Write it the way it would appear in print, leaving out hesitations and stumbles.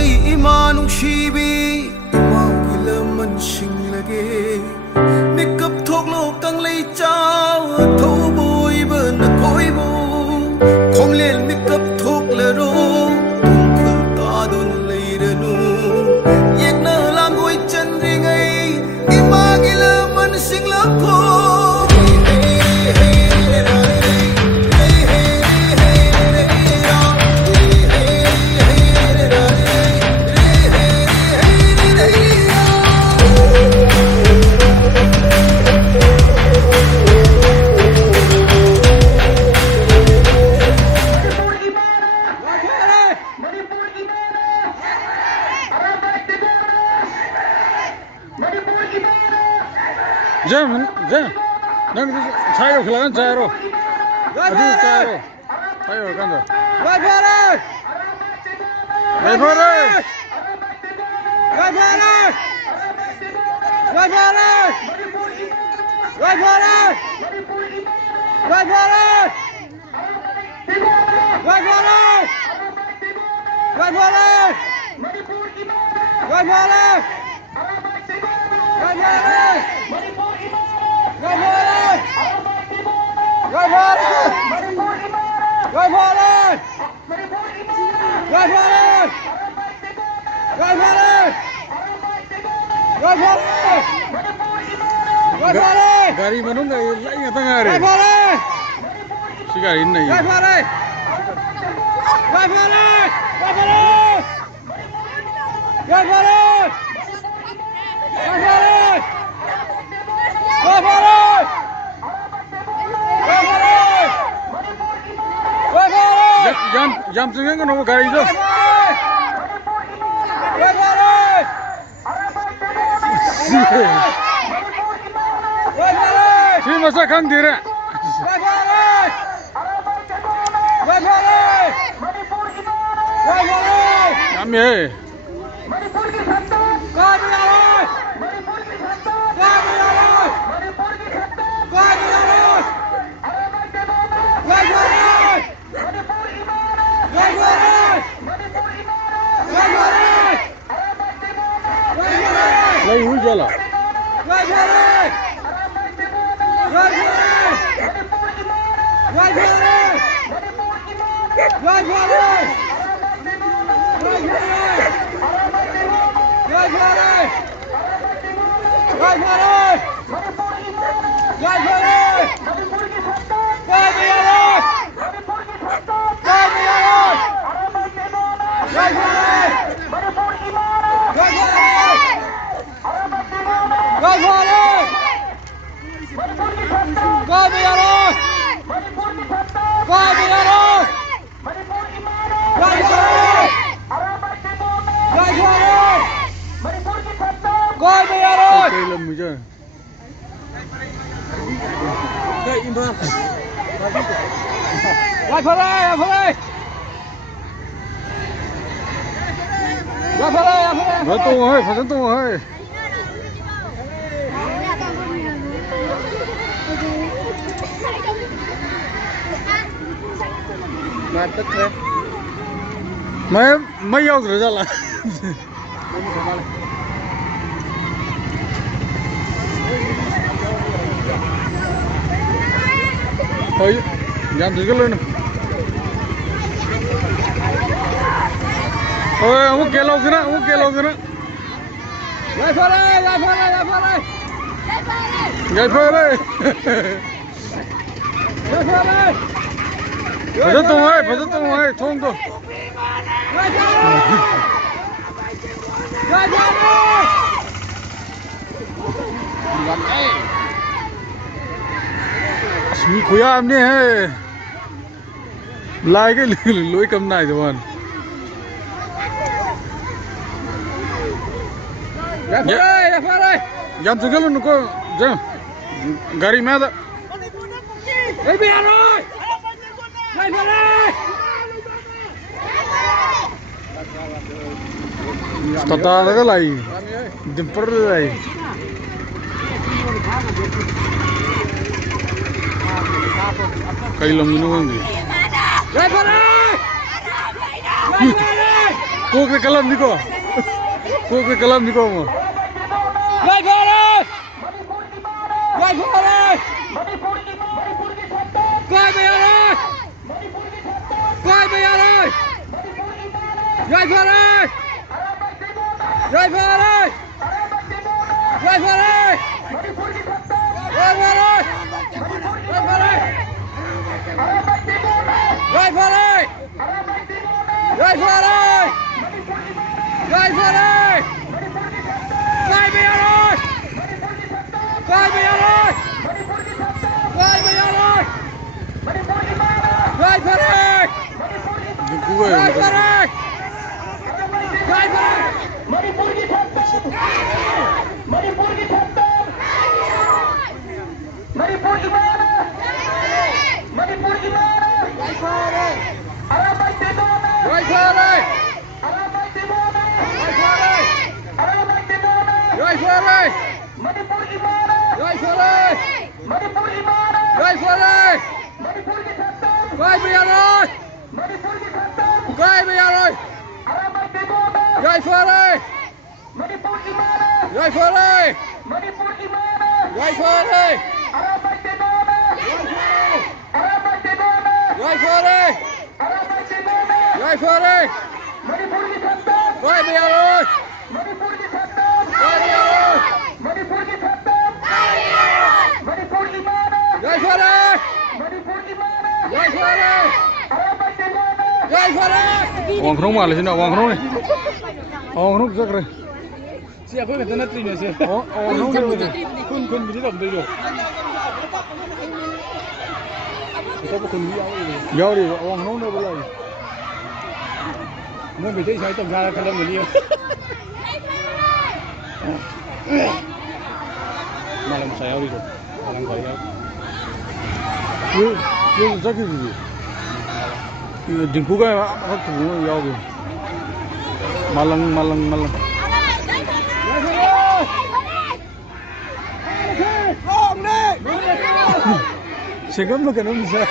lei imanu shibi imagila man singlage nikap thoklo kang lei chao thoboi ban koibo khomlel nikap thoklero tungkhul ta dun leiranu yekna langoi chandringai imagila man singlakho Jam, nang sayo kailangan sayo. Adi sayo. Sayo kan tu. Vai Gari mana ni? Lagi yang tengah ni. Si gari ni. Jam tengah kan nama gari tu. Si masa kan diri. Kami. Lagi hujan lah. Phải tu hơi. Mấy ông rồi ra là. Thôi, dám thử cái lên này. Ôi, ông kia lâu cái đó, Gai phơi đây. Phải rất tung hơi, thông cơ. Smi khoya em đi he. Lai cái lưỡi cầm này rồi bạn. Jam segala nu ko jam gari में ada. Tata ada lagi, jumper lagi. Kailong ini kan? Cô cái calam đi cô. Cô cái calam đi cô mà. Right for it! Right for it! Coi bây giờ rồi! Coi bây giờ rồi! Right for it! Right for it! Right for it! Right for it! Right for it! Right for it! Right for it! Right for it! Coi bây giờ rồi! Coi bây giờ rồi! Coi bây giờ rồi! Right for it! Đừng cú về. Right for it! Right for it! Right for it! Right for it! Right for it! Right for it! Coi bây giờ rồi! Coi bây giờ rồi! Right for it! Right for it! Right for it! Right for it! Right for it! Coi bây giờ rồi! Coi bây giờ rồi! Right for it! Right for it! Right for it! Uang kerong malah sini, uang kerong ni. Uang kerong sak re. Siapa yang kena terima sih? Uang kerong ni. Kun beli tak beli? Kita bukan dia. Jauh di uang kerong ni boleh. Mau beli saya tak ada kalau beli. Malam saya itu, malam saya. Ye sak ni. Đừng cố gắng bắt thủ nhau đi. Malang. Sẽ gấp nó cái nó sao?